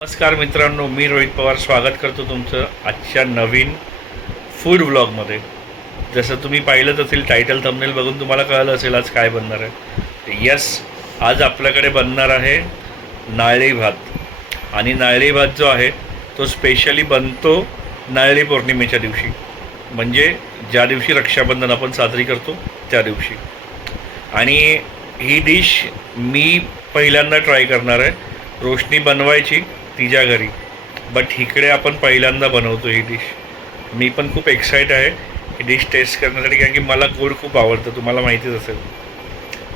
नमस्कार मित्रांनो मी रोहित पवार. स्वागत करतो तुमचं आजच्या नवीन फूड ब्लॉगमध्ये जसं तुम्ही पाहिलंच असेल टायटल थंबनेल बघून तुम्हाला कळलं असेल आज काय बनणार आहे. यस आज आपल्याकडे बनणार आहे नाळळी भात. आणि नारळी भात जो आहे तो स्पेशली बनतो नाळळी पौर्णिमेच्या दिवशी. म्हणजे ज्या दिवशी रक्षाबंधन आपण साजरी करतो त्या दिवशी. आणि ही डिश मी पहिल्यांदा ट्राय करणार आहे. रोशनी बनवायची. तिच्या घरी. बट इकडे आपण पहिल्यांदा बनवतो ही डिश मी पण खूप एक्साईट आहे ही डिश टेस्ट करण्यासाठी कारण की मला गोड खूप आवडतं. तुम्हाला माहितीच असेल.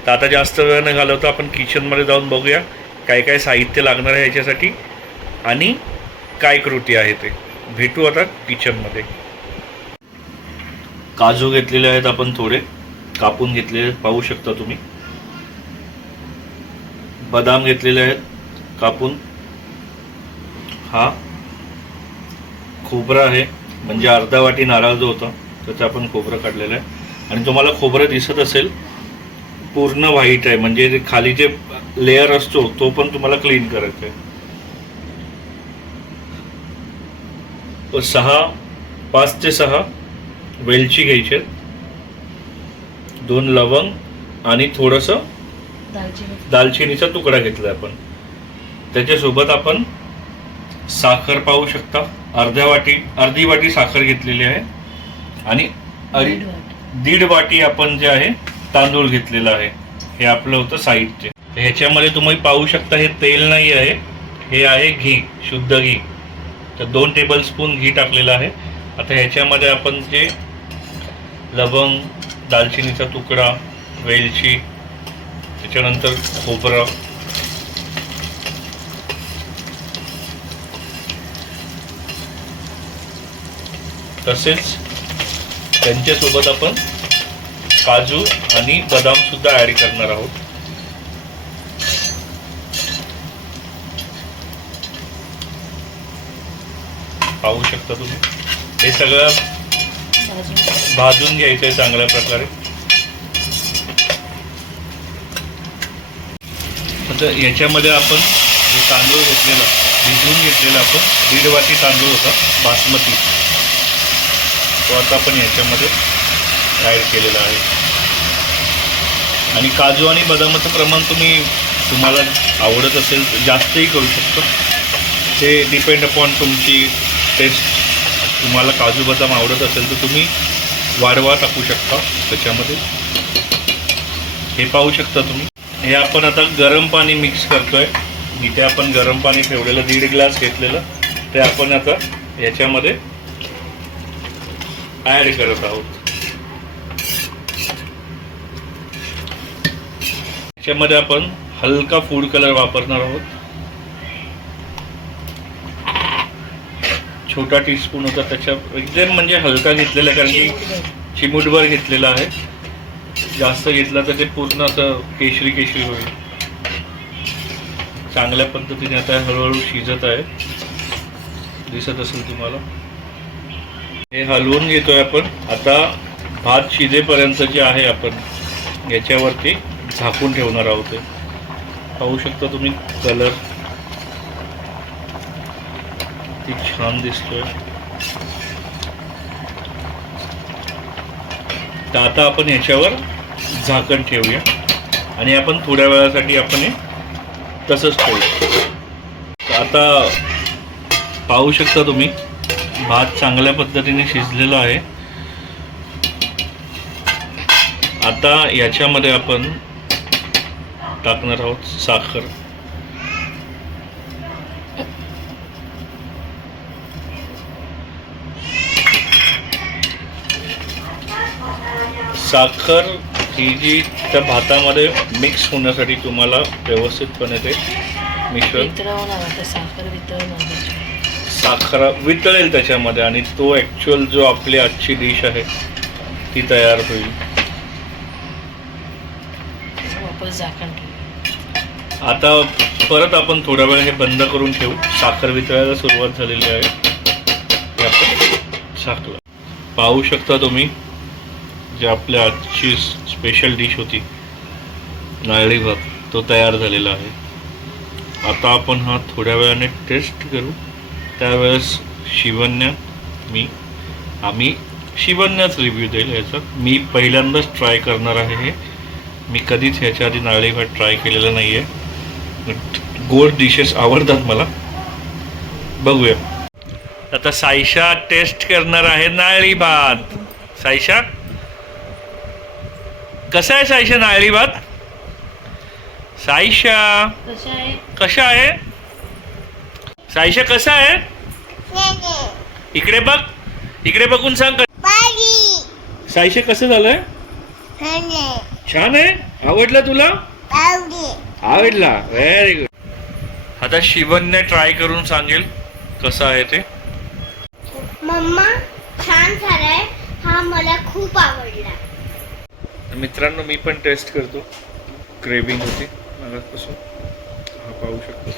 तर आता जास्त वेळ न घालवता आपण किचनमध्ये जाऊन बघूया काय काय साहित्य लागणार आहे याच्यासाठी आणि काय कृती आहे ते. भेटू आता किचनमध्ये काजू घेतलेले आहेत आपण थोडे. कापून घेतलेले पाहू शकता तुम्ही. बदाम घेतलेले आहेत. कापून. हा खोबरं आहे. म्हणजे अर्धा वाटी नारळ जो होता त्याचं आपण खोबरं काढलेलं आहे. आणि तुम्हाला खोबरं दिसत असेल पूर्ण व्हाईट आहे. म्हणजे खाली जे लेअर असतो तो पण तुम्हाला क्लीन करायचा आहे. तो सहा पाच ते सहा वेलची घ्यायची. दोन लवंग आणि थोडंसं दालचिनी. दालचिनीचा तुकडा घेतला आपण. त्याच्यासोबत आपण साखर पाहू शकता. अर्ध्या वाटी अर्धी वाटी साखर घेतलेली आहे. आणि अडी दीड वाटी. आपण जे आहे तांदूळ घेतलेलं आहे. हे आपलं होतं साहित्य. ह्याच्यामध्ये तुम्ही पाहू शकता हे तेल नाही आहे. हे आहे घी शुद्ध घी. तर दोन टेबल स्पून घी टाकलेलं आहे. आता ह्याच्यामध्ये आपण जे लवंग दालचिनीचा तुकडा वेलची त्याच्यानंतर खोबरं तसेच त्यांच्यासोबत आपण काजू आणि बदाम सुद्धा ऍड करणार आहोत. पाहू शकता तुम्ही? हे सगळं भाजून घ्यायचं आहे चांगल्या प्रकारे. आता याच्यामध्ये आपण जे तांदूळ घेतलेला भिजवून घेतलेला आपण दीड वाटी तांदूळ होता बासमती. तो आता आपण याच्यामध्ये ॲड केलेला आहे. आणि काजू आणि बदामाचं प्रमाण तुम्ही तुम्हाला आवडत असेल तर जास्तही करू शकतो. ते डिपेंड अपॉन तुमची टेस्ट तुम्हाला काजू बदाम आवडत असेल तर तुम्ही वाढवा टाकू शकता त्याच्यामध्ये. हे पाहू शकता तुम्ही. हे आपण आता गरम पाणी मिक्स करतोय. इथे आपण गरम पाणी ठेवलेलं दीड ग्लास घेतलेलं. ते आपण आता याच्यामध्ये ॲड करत आहोत. याच्यामध्ये आपण हलका फूड कलर वापरणार आहोत. छोटा टीस्पून होता त्याच्या एकदम म्हणजे हलका घेतलेला आहे कारण की चिमूटभर घेतलेला आहे. जास्त घेतला तर ते पूर्ण असं केशरी केशरी होईल. चांगल्या पद्धतीने आता हळूहळू शिजत आहे. दिसत असेल तुम्हाला. हे हलवून घेतोय आपण. आता भात शिजेपर्यंत जे आहे आपण. याच्यावरती झाकून ठेवणार आहोत पाहू शकता तुम्ही कलर. किती छान दिसतोय. तर आता आपण याच्यावर झाकण ठेवूया. आणि आपण थोड्या वेळासाठी आपण हे तसंच ठेवू. आता पाहू शकता तुम्ही भात चांगल्या पद्धतीने शिजलेला आहे. आता याच्यामध्ये आपण टाकणार आहोत साखर. साखर ही जी त्या भातामध्ये मिक्स होण्यासाठी तुम्हाला व्यवस्थितपणे ते मिश्रण साखर साखर वितळेल त्याच्यामध्ये आणि तो ॲक्च्युअल जो आपली आजची डिश आहे ती तयार होईल. आता परत आपण थोडा वेळ हे बंद करून ठेवू. साखर वितळायला सुरुवात झालेली आहे. आपण पाहू शकता तुम्ही जे आपल्या आजची स्पेशल डिश होती नारळी भात तो तयार झालेला आहे. आता आपण हा थोड्या वेळाने टेस्ट करू. त्यावेळेस शिवन्या मी आम्ही शिवन्याच रिव्ह्यू देईल याचा. मी पहिल्यांदाच ट्राय करणार आहे हे. मी कधीच ह्याच्या आधी नारळी भात ट्राय केलेला नाही आहे गोड डिशेस आवडतात मला. बघूया. आता साईशा टेस्ट करणार आहे नारळी भात साईशा? कसा आहे साईशा नारळी भात साईशा? कशा आहे? कशा आहे? साईशा कसा आहे? इकडे बघ. इकडे बघून सांग साईशा कसं झालंय? छान आहे. आवडलं तुला? आवडला. व्हेरी गुड आता शिवनने ट्राय करून सांगेल कसं आहे ते. मम्मा छान झालाय. हा मला खूप आवडला. मित्रांनो मी पण टेस्ट करतो. क्रेविंग होती मगापासून हा पाहू शकतो.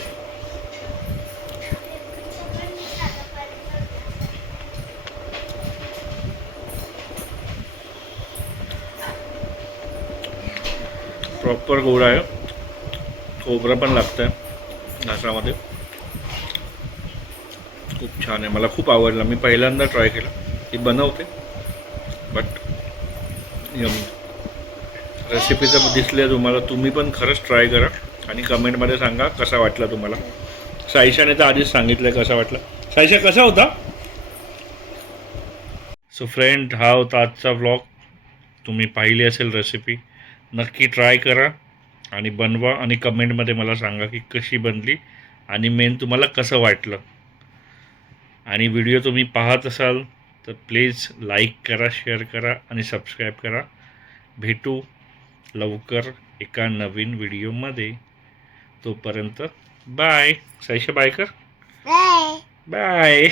प्रॉपर गोड आहे. खोबरं पण लागतं आहे घासामध्ये. खूप छान आहे. मला खूप आवडलं. मी पहिल्यांदा ट्राय केलं. ती बनवते बट यमी रेसिपी जर दिसली आहे तुम्हाला. तुम्ही पण खरंच ट्राय करा आणि कमेंटमध्ये सांगा कसा वाटला तुम्हाला. साईशाने तर आधीच सांगितलं आहे कसा वाटला. साईशा कसा होता? सो फ्रेंड हा होता आजचा व्लॉग तुम्ही पाहिली असेल रेसिपी नक्की ट्राय करा आणि बनवा आणि कमेंटमध्ये मला सांगा की कशी बनली आणि मेन तुम्हाला कसं वाटलं. आणि व्हिडिओ तुम्ही पाहत असाल तर प्लीज लाईक करा शेअर करा आणि सबस्क्राईब करा. भेटू लवकर एका नवीन व्हिडिओमध्ये तोपर्यंत बाय साईशा बाय कर बाय